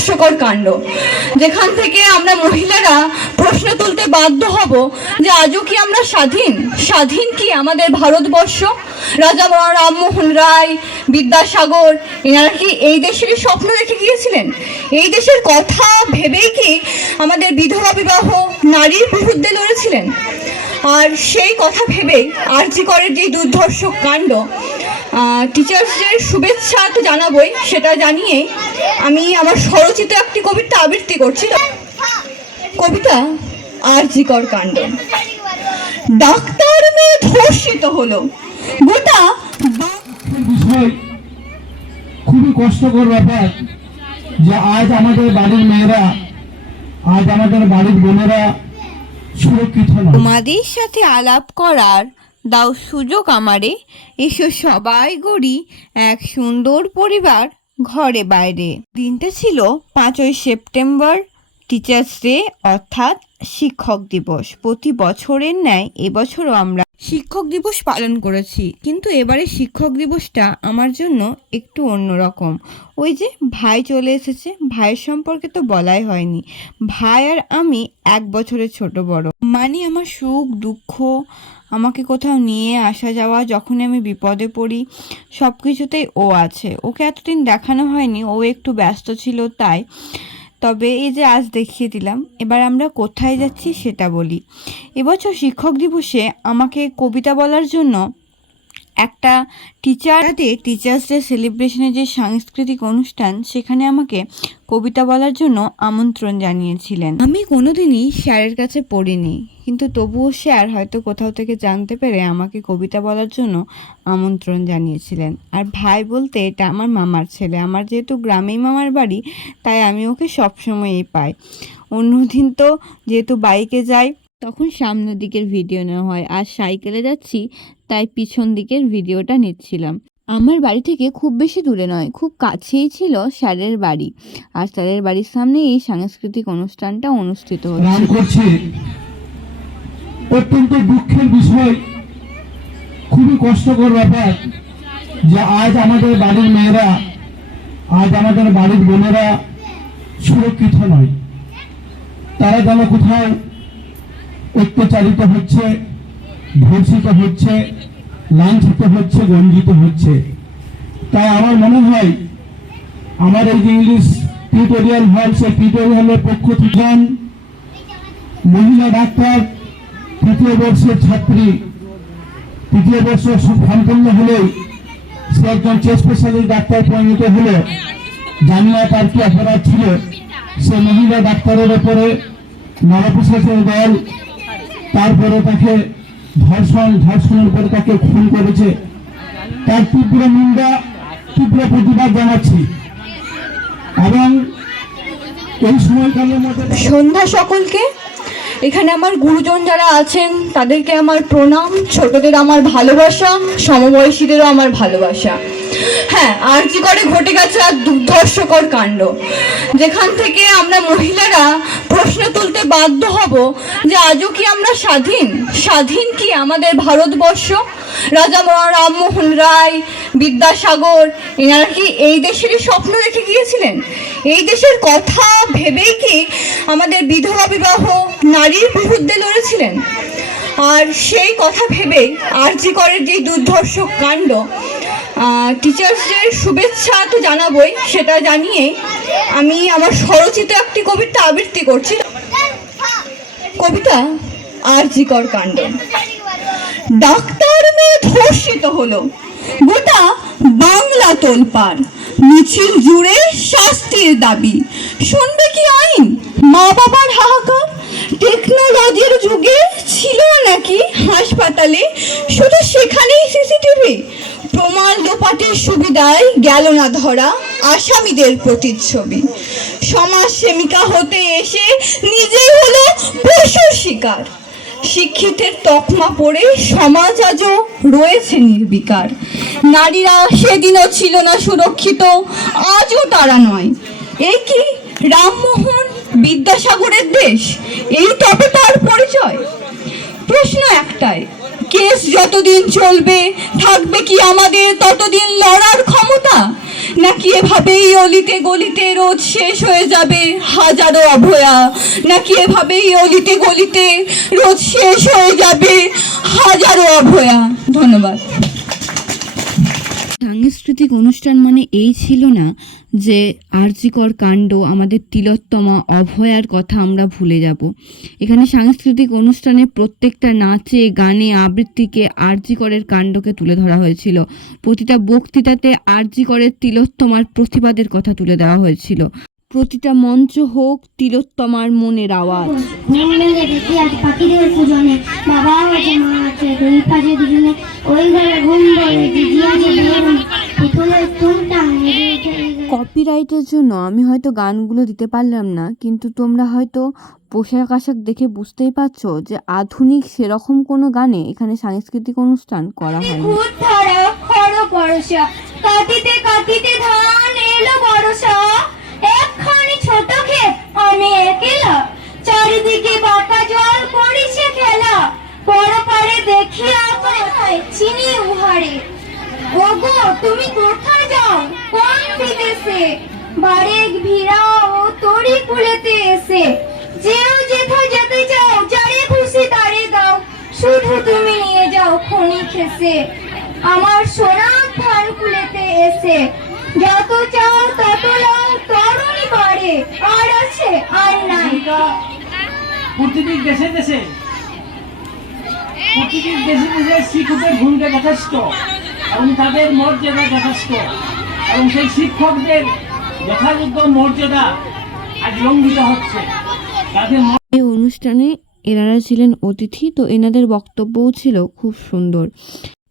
দুর্ধর্ষকর কাণ্ড, যেখান থেকে আমরা মহিলারা প্রশ্ন তুলতে বাধ্য হব যে আজও কি আমরা স্বাধীন? স্বাধীন কি আমাদের ভারতবর্ষ? রাজা রামমোহন রায়, বিদ্যাসাগর, এনারা কি এই দেশেরই স্বপ্ন দেখে গিয়েছিলেন? এই দেশের কথা ভেবেই কি আমাদের বিধবা বিবাহ নারীর বিরুদ্ধে লড়েছিলেন? আর সেই কথা ভেবেই আরজি করের যে দুর্ধর্ষক কাণ্ড, টিচার্স ডের শুভেচ্ছা তো জানাবই, সেটা জানিয়ে আমি আমার স্বরচিত একটি কবিতা আবৃত্তি করছি। কবিতা আরজি কর কাণ্ড। ডাক্তার মেয়ে ধর্ষিত হলো, গোটা বিষয় খুবই কষ্টকর ব্যাপার যে আজ আমাদের বাড়ির মেয়েরা, আজ আমাদের বাড়ির বোনেরা সুরক্ষিত নয়। তোমাদের সাথে আলাপ করার দাও সুযোগ আমারে, এসো সবাই গড়ি এক সুন্দর পরিবার ঘরে বাইরে। দিনটা ছিল 5ই সেপ্টেম্বর, টিচার্স ডে অর্থাৎ শিক্ষক দিবস। প্রতি বছরের ন্যায় এবছরও আমরা শিক্ষক দিবস পালন করেছি, কিন্তু এবারে শিক্ষক দিবসটা আমার জন্য একটু অন্যরকম। ওই যে ভাই চলে এসেছে, ভাইয়ের সম্পর্কে তো বলাই হয়নি। ভাই আর আমি 1 বছরের ছোট বড়, মানে আমার সুখ দুঃখ, আমাকে কোথাও নিয়ে আসা যাওয়া, যখনই আমি বিপদে পড়ি সব কিছুতেই ও আছে। ওকে এতদিন দেখানো হয়নি, ও একটু ব্যস্ত ছিল তাই। তবে এই যে আজ দেখিয়ে দিলাম। এবার আমরা কোথায় যাচ্ছি সেটা বলি। এবছর শিক্ষক দিবসে আমাকে কবিতা বলার জন্য একটা টিচার্স ডে সেলিব্রেশনের যে সাংস্কৃতিক অনুষ্ঠান, সেখানে আমাকে কবিতা বলার জন্য আমন্ত্রণ জানিয়েছিলেন। আমি কোনোদিনই স্যারের কাছে পড়িনি, কিন্তু তবুও স্যার হয়তো কোথাও থেকে জানতে পেরে আমাকে কবিতা বলার জন্য আমন্ত্রণ জানিয়েছিলেন। আর ভাই বলতে এটা আমার মামার ছেলে। আমার যেহেতু গ্রামেই মামার বাড়ি, তাই আমি ওকে সবসময়ই পাই। অন্যদিন তো যেহেতু বাইকে যাই তখন সামনের দিকের ভিডিও নেওয়া হয়, আর সাইকেলে যাচ্ছি তাই পিছন দিকের ভিডিওটা নিচ্ছিলাম। আমার বাড়ি থেকে খুব বেশি দূরে নয়, খুব কাছেই ছিল স্যারের বাড়ি, আর স্যারের বাড়ির সামনে এই সাংস্কৃতিক অনুষ্ঠানটা অনুষ্ঠিত হচ্ছে। অত্যন্ত দুঃখের বিষয়, খুবই কষ্টকর ব্যাপার যে আজ আমাদের বাড়ির মেয়েরা, আজ আমাদের বাড়ির বোনেরা সুরক্ষিত নয়। তারা যেন কোথাও অত্যাচারিত হচ্ছে, ধর্ষিত হচ্ছে, লাঞ্ছিত হচ্ছে, গঞ্জিত হচ্ছে। তাই আমার মনে হয় আমার এই যে ইংলিশ টিউটোরিয়াল হল, সেই টিউটোরিয়ালের পক্ষ থেকে মহিলা ডাক্তার, 3য় বর্ষের ছাত্রী, 3য় বর্ষ সম্পন্ন হলেই সে একজন চেস্ট স্পেশালিস্ট ডাক্তার পরিণত হলো। জানি না তার কি অপরাধ ছিল। সে মহিলা ডাক্তারের উপরে নরপিশাচের দল, তারপরে তাকে ধর্ষণের পরে তাকে খুন করেছে। তার তীব্র নিন্দা, তীব্র প্রতিবাদ জানাচ্ছি। এবং এই সময়কালের মধ্যে সন্ধ্যা সকলকে। এখানে আমার গুরুজন যারা আছেন তাদেরকে আমার প্রণাম, ছোটদের আমার ভালোবাসা, সমবয়সীদেরও আমার ভালোবাসা। হ্যাঁ, আরজি করে ঘটে গেছে এক দুর্ধর্ষকর কাণ্ড, যেখান থেকে আমরা মহিলারা প্রশ্ন তুলতে বাধ্য হব যে আজও কি আমরা স্বাধীন? স্বাধীন কি আমাদের ভারতবর্ষ? রাজা রামমোহন রায়, বিদ্যাসাগর, এনারা কি এই দেশেরই স্বপ্ন দেখে গিয়েছিলেন? এই দেশের কথা ভেবেই কি আমাদের বিধবা বিবাহ নারীর বিরুদ্ধে লড়েছিলেন? আর সেই কথা ভেবেই আরজি করের যে দুর্ধর্ষক কাণ্ড, টিচার্স ডের শুভেচ্ছা তো জানাবই, সেটা জানিয়ে আমি আমার স্বরচিত একটি কবিতা আবৃত্তি করছি। কবিতা আরজি কর কাণ্ড। ডাক্তার মেয়ে ধর্ষিত হলো, গোটা বাংলা তোলপাড়, মিছিল জুড়ে শাস্তির দাবি। শুনবে কি আইন? মা বাবার হাহাকার। টেকনোলজির যুগে ছিল নাকি হাসপাতালে শুধু সেখানেই সিসিটিভি? প্রমাণ লোপাটের সুবিধায় গেল না ধরা আসামিদের প্রতিচ্ছবি। সমাজ সেবিকা হতে এসে নিজেই হলো পশুর শিকার। শিক্ষিতের তকমা পড়ে সমাজ আজও রয়েছে নির্বিকার। নারীরা সেদিনও ছিল না সুরক্ষিত, আজও তারা নয়। এই কি রামমোহন বিদ্যাসাগরের দেশ? এই তবে তার পরিচয়? প্রশ্ন একটাই, কেস যতদিন চলবে থাকবে কি আমাদের ততদিন লড়ার ক্ষমতা, নাকি এভাবেই অলিতে গলিতে রোজ শেষ হয়ে যাবে হাজারো অভয়া, নাকি এভাবেই অলিতে গলিতে রোজ শেষ হয়ে যাবে হাজারো অভয়া। ধন্যবাদ। সাংস্কৃতিক অনুষ্ঠান মানে এই ছিল না যে আরজিকর কাণ্ড, আমাদের তিলোত্তমা অভয়ার কথা আমরা ভুলে যাব। এখানে সাংস্কৃতিক অনুষ্ঠানে প্রত্যেকটা নাচে গানে আবৃত্তিকে আরজিকরের কাণ্ডকে তুলে ধরা হয়েছিল। প্রতিটা বক্তৃতাতে আরজিকরের তিলোত্তমার প্রতিবাদের কথা তুলে দেওয়া হয়েছিল। প্রতিটা মঞ্চ হোক তিলোত্তমার মনের আওয়াজ। দেখি আজ পাখিদের পূজনে বাবা আছে মা আছে দুই পাশে দুজনে ওই ঘরে ঘুম বলে দিদি আছে বেরুন পুতুলের টুনটা কপিরাইটের জন্য আমি হয়তো গানগুলো দিতে পারলাম না, কিন্তু তোমরা হয়তো পোশাক আশাক দেখে বুঝতেই পারছো যে আধুনিক সেরকম কোনো গানে এখানে সাংস্কৃতিক অনুষ্ঠান করা হয়নি। ভূত ধরা খড় বরসা কাটিতে কাটিতে ধান এলো বরসা একখানি ছোট ক্ষেত আমি একেলা চারিদিকে বাঁকা জল করিছে খেলা পরপারে দেখিয়া কোথায় চিনি উহারে ওগো তুমি কোথায় যাও কোন বিদেশে বারেক ভিড়াও তরি কুলেতে এসে যেও যেথা যেতে চাও যারে খুশি তারে দাও শুধু তুমি নিয়ে যাও খনি খেসে আমার সোনার ধান কুলেতে এসে যত চাও তত লাও তরুণী বাড়ে আর আছে আর নাই প্রতিটি দেশে দেশে শিক্ষকের ভূমিকা যথেষ্ট এবং তাদের মর্যাদা যথেষ্ট এবং সেই শিক্ষকদের যথাযোগ্য মর্যাদা আজ লঙ্ঘিত হচ্ছে। তাদের এই অনুষ্ঠানে এনারা ছিলেন অতিথি, তো এনাদের বক্তব্যও ছিল খুব সুন্দর।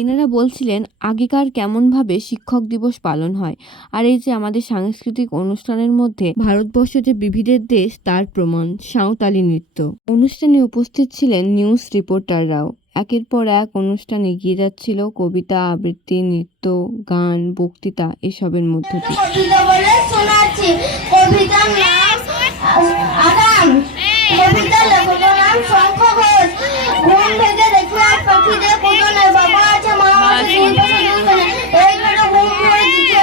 এনারা বলছিলেন আগেকার কেমনভাবে শিক্ষক দিবস পালন হয়, আর এই যে আমাদের সাংস্কৃতিক অনুষ্ঠানের মধ্যে ভারতবর্ষ যে বিবিধের দেশ তার প্রমাণ সাঁওতালি নৃত্য। অনুষ্ঠানে উপস্থিত ছিলেন নিউজ রিপোর্টাররাও। একের পর এক অনুষ্ঠান এগিয়ে যাচ্ছিল কবিতা, আবৃত্তি, নৃত্য, গান, বক্তৃতা এসবের মধ্য দিয়ে। কবিতা বলে শোনাচ্ছি কবিতার নাম আগাম কবিতার লেখকের নাম শঙ্খ ঘোষ ঘুম থেকে দেখলে পাখিদের কোদনে বাবা আছে মা আছে দুই পাশে দুজনে এই ঘরে ঘুম করে দিচ্ছে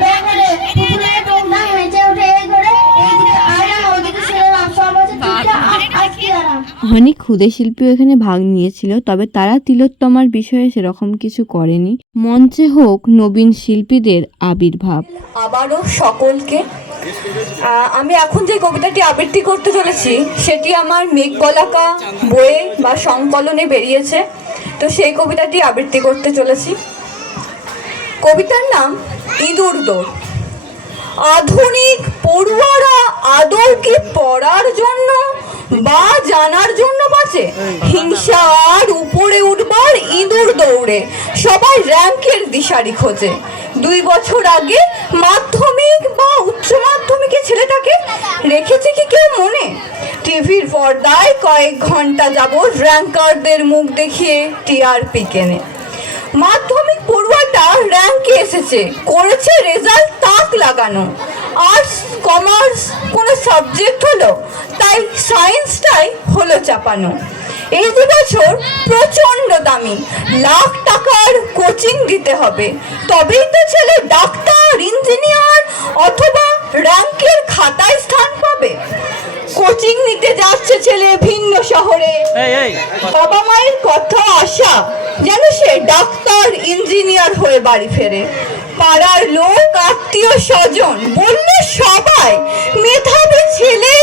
বের করে পুতুলের টোকদান নেচে উঠে এই ঘরে এইদিকে আরাম ওইদিকে শুনলাম সব আছে আজকে আরাম। অনেক ক্ষুদে শিল্পীও এখানে ভাগ নিয়েছিল, তবে তারা তিলোত্তমার বিষয়ে সেরকম কিছু করেনি। মঞ্চে হোক নবীন শিল্পীদের আবির্ভাব। আবারও সকলকে আমি এখন যে কবিতাটি আবৃত্তি করতে চলেছি সেটি আমার মেঘবলাকা বইয়ে বা সংকলনে বেরিয়েছে, তো সেই কবিতাটি আবৃত্তি করতে চলেছি। কবিতার নাম ইঁদুর দৌড়। আধুনিক পড়ুয়ারা আদৌ কি পড়ার জন্য বা জানার জন্য বাঁচে? হিংসা আর উপরে উঠবার ইঁদুর দৌড়ে সবাই র্যাঙ্কের দিশারি খোঁজে। 2 বছর আগে মাধ্যমিক বা উচ্চ মাধ্যমিকে ছেলেটাকে রেখেছে কি কেউ মনে? টিভির পর্দায় কয়েক ঘন্টা যাবত র্যাঙ্কারদের মুখ দেখিয়ে টিআরপি কেনে। মাধ্যমিক পড়ুয়াটা র্যাঙ্কে এসেছে, করেছে রেজাল্ট তাক লাগানো। আর্টস কমার্স কোনো সাবজেক্ট হলো, তাই সায়েন্সটাই হলো চাপানো। এই 2 বছর প্রচণ্ড দামি, লাখ টাকার কোচিং দিতে হবে, তবেই তো ছেলে ডাক্তার, ইঞ্জিনিয়ার অথবা র্যাঙ্কের খাতায় স্থান পাবে। কোচিং নিতে যাচ্ছে ছেলে ভিন্ন শহরে, বাবা মায়ের কথা আশা যেন সে ডাক্তার ইঞ্জিনিয়ার হয়ে বাড়ি ফেরে। পাড়ার লোক আত্মীয় স্বজন বললে সবাই মেধাবী ছেলে,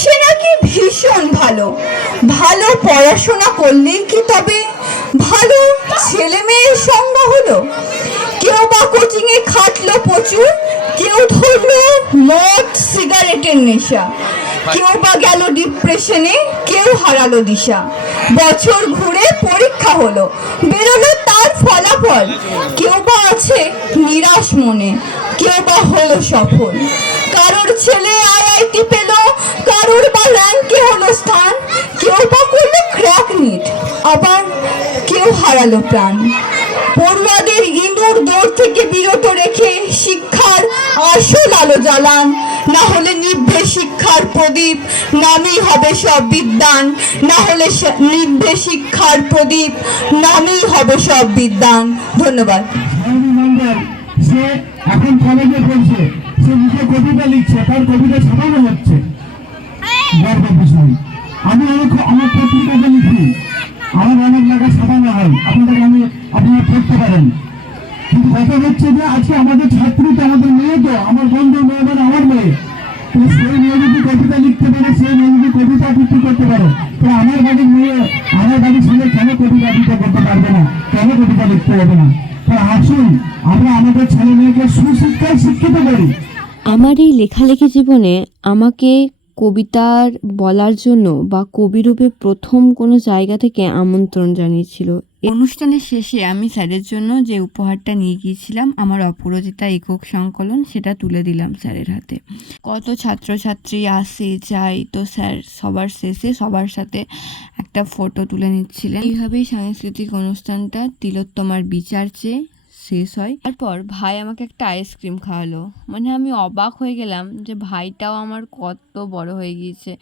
সে নাকি ভীষণ ভালো। ভালো পড়াশোনা করলেই কি তবে ভালো ছেলে মেয়ের সঙ্গ হলো? কেউ বা কোচিংয়ে খাটলো প্রচুর, কেউ ধরলো মদ সিগারেটের নেশা, কেউ বা গেল ডিপ্রেশনে, কেউ হারালো দিশা। বছর ঘুরে পরীক্ষা হলো, বেরোলো তার ফলাফল। কেউ বা আছে নিরাশ মনে, কেউ বা হলো সফল। কারোর ছেলে আইআইটি পেল, কারোর বা র্যাঙ্কে হলো স্থান, কেউ বা করলো ক্র্যাক নিট, আবার কেউ হারালো প্রাণ। পড়ুয়াদের ইঁদুর দৌড় থেকে বিরত রেখে শিক্ষার আসল আলো জ্বালান। না হলে নিভবে শিক্ষার প্রদীপ, নামই হবে সব বিদ্যান, না হলে নিভবে শিক্ষার প্রদীপ, নামই হবে সব বিদ্যান। ধন্যবাদ। সায়নী মণ্ডল, সে এখন কলেজে পড়ছে, সে নিজে কবিতা লিখছে, তার কবিতা ছাপানো হচ্ছে, গর্বের বিষয়। আমি আমার পত্রিকাতে লিখি, আমার অনেক লেখা ছাপানো হয়, আপনারা পড়তে পারেন। কিন্তু কথা হচ্ছে যে আজকে আমাদের ছাত্রী তো, আমাদের মেয়ে তো, আমার বন্ধু মেয়ে মানে আমার মেয়ে, তো সেই মেয়ে যদি কবিতা লিখতে পারে, সেই মেয়ে যদি কবিতা আবৃত্তি করতে পারে, তো আমার বাড়ির মেয়ে, আমার বাড়ির ছেলে কেন কবিতা আবৃত্তি করতে পারবে না, কেন কবিতা লিখতে হবে না? তো আসুন আমরা আমাদের ছেলে মেয়েকে সুশিক্ষায় শিক্ষিত করি। আমার এই লেখালেখি জীবনে আমাকে কবিতার বলার জন্য বা কবিরূপে প্রথম কোনো জায়গা থেকে আমন্ত্রণ জানিয়েছিল। অনুষ্ঠানের শেষে আমি স্যারের জন্য যে উপহারটা নিয়ে গিয়েছিলাম, আমার অপরাজিতা একক সংকলন, সেটা তুলে দিলাম স্যারের হাতে। কত ছাত্রছাত্রী আসে যায়, তো স্যার সবার শেষে সবার সাথে একটা ফটো তুলে নিচ্ছিলেন। এইভাবেই সাংস্কৃতিক অনুষ্ঠানটা তিলোত্তমার বিচার চেয়ে শেষ হয়। তারপর ভাই আমাকে একটা আইসক্রিম খাওয়ালো, মানে আমি অবাক হয়ে গেলাম যে ভাইটাও আমার কত বড় হয়ে গিয়েছে।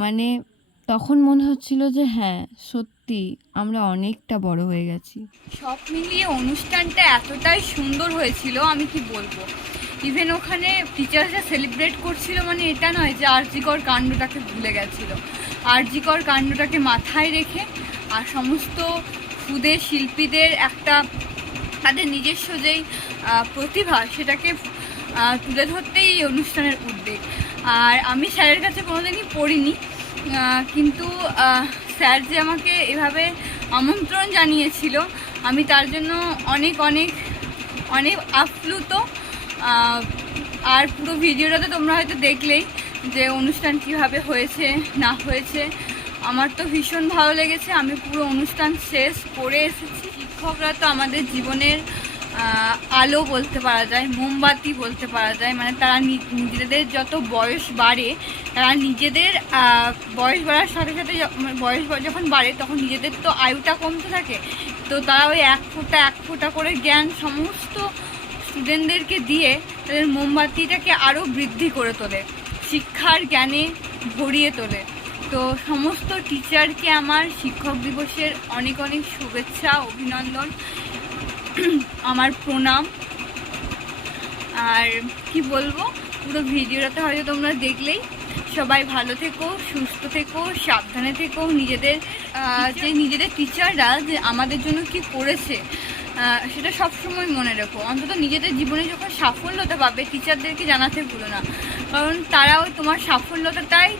মানে তখন মনে হচ্ছিল যে হ্যাঁ সত্যি আমরা অনেকটা বড় হয়ে গেছি। সব মিলিয়ে অনুষ্ঠানটা এতটাই সুন্দর হয়েছিল, আমি কি বলবো। ইভেন ওখানে টিচার্সরা সেলিব্রেট করছিল, মানে এটা নয় যে আরজিকর কাণ্ডটাকে ভুলে গেছিল। আরজিকর কাণ্ডটাকে মাথায় রেখে আর সমস্ত ক্ষুদে শিল্পীদের একটা তাদের নিজস্ব যেই প্রতিভা সেটাকে তুলে ধরতেই এই অনুষ্ঠানের উদ্যোগ। আর আমি স্যারের কাছে কোনোদিনই পড়িনি, কিন্তু স্যার যে আমাকে এভাবে আমন্ত্রণ জানিয়েছিল, আমি তার জন্য অনেক অনেক অনেক আপ্লুত। আর পুরো ভিডিওটা তো তোমরা হয়তো দেখলেই যে অনুষ্ঠান কিভাবে হয়েছে না হয়েছে। আমার তো ভীষণ ভালো লেগেছে। আমি পুরো অনুষ্ঠান শেষ করে এসেছি। শিক্ষকরা তো আমাদের জীবনের আলো বলতে পারা যায়, মোমবাতি বলতে পারা যায়। মানে তারা নিজেদের যত বয়স বাড়ে, তারা নিজেদের বয়স বাড়ার সাথে সাথে বয়স যখন বাড়ে তখন নিজেদের তো আয়ুটা কমতে থাকে। তো তারা ওই এক ফোঁটা করে জ্ঞান সমস্ত স্টুডেন্টদেরকে দিয়ে তাদের মোমবাতিটাকে আরও বৃদ্ধি করে তোলে, শিক্ষার জ্ঞানে ভরিয়ে তোলে। তো সমস্ত টিচারকে আমার শিক্ষক দিবসের অনেক অনেক শুভেচ্ছা, অভিনন্দন, আমার প্রণাম। আর কি বলবো, পুরো ভিডিওটাতে হয়তো তোমরা দেখলেই। সবাই ভালো থেকো, সুস্থ থেকো, সাবধানে থেকো। নিজেদের টিচাররা যে আমাদের জন্য কি করেছে সেটা সবসময় মনে রেখো। অন্তত নিজেদের জীবনে যখন সাফল্যতা পাবে টিচারদেরকে জানাতে ভুলো না, কারণ তারাও তোমার সাফল্যতাটাই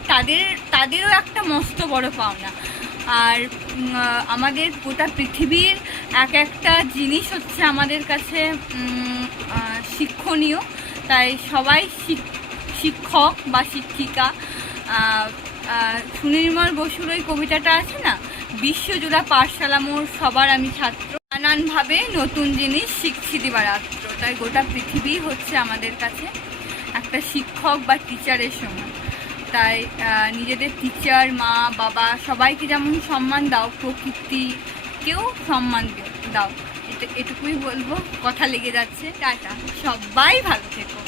তাদেরও একটা মস্ত বড় পাওনা। আর আমাদের গোটা পৃথিবীর একটা জিনিস হচ্ছে আমাদের কাছে শিক্ষণীয়। তাই সবাই শিক্ষক বা শিক্ষিকা। সুনির্মল বসুর ওই কবিতাটা আছে না, বিশ্বজোড়া পাঠশালা মোর সবার আমি ছাত্র, নানানভাবে নতুন জিনিস শিখছি দিবারাত্র। তাই গোটা পৃথিবী হচ্ছে আমাদের কাছে একটা শিক্ষক বা টিচারের সমান। তাই নিজেদের টিচার, মা বাবা সবাইকে যেমন সম্মান দাও, প্রকৃতিকেও সম্মান দাও। এটুকুই বলবো, কথা লেগে যাচ্ছে। টাটা, সবাই ভালো থেকো।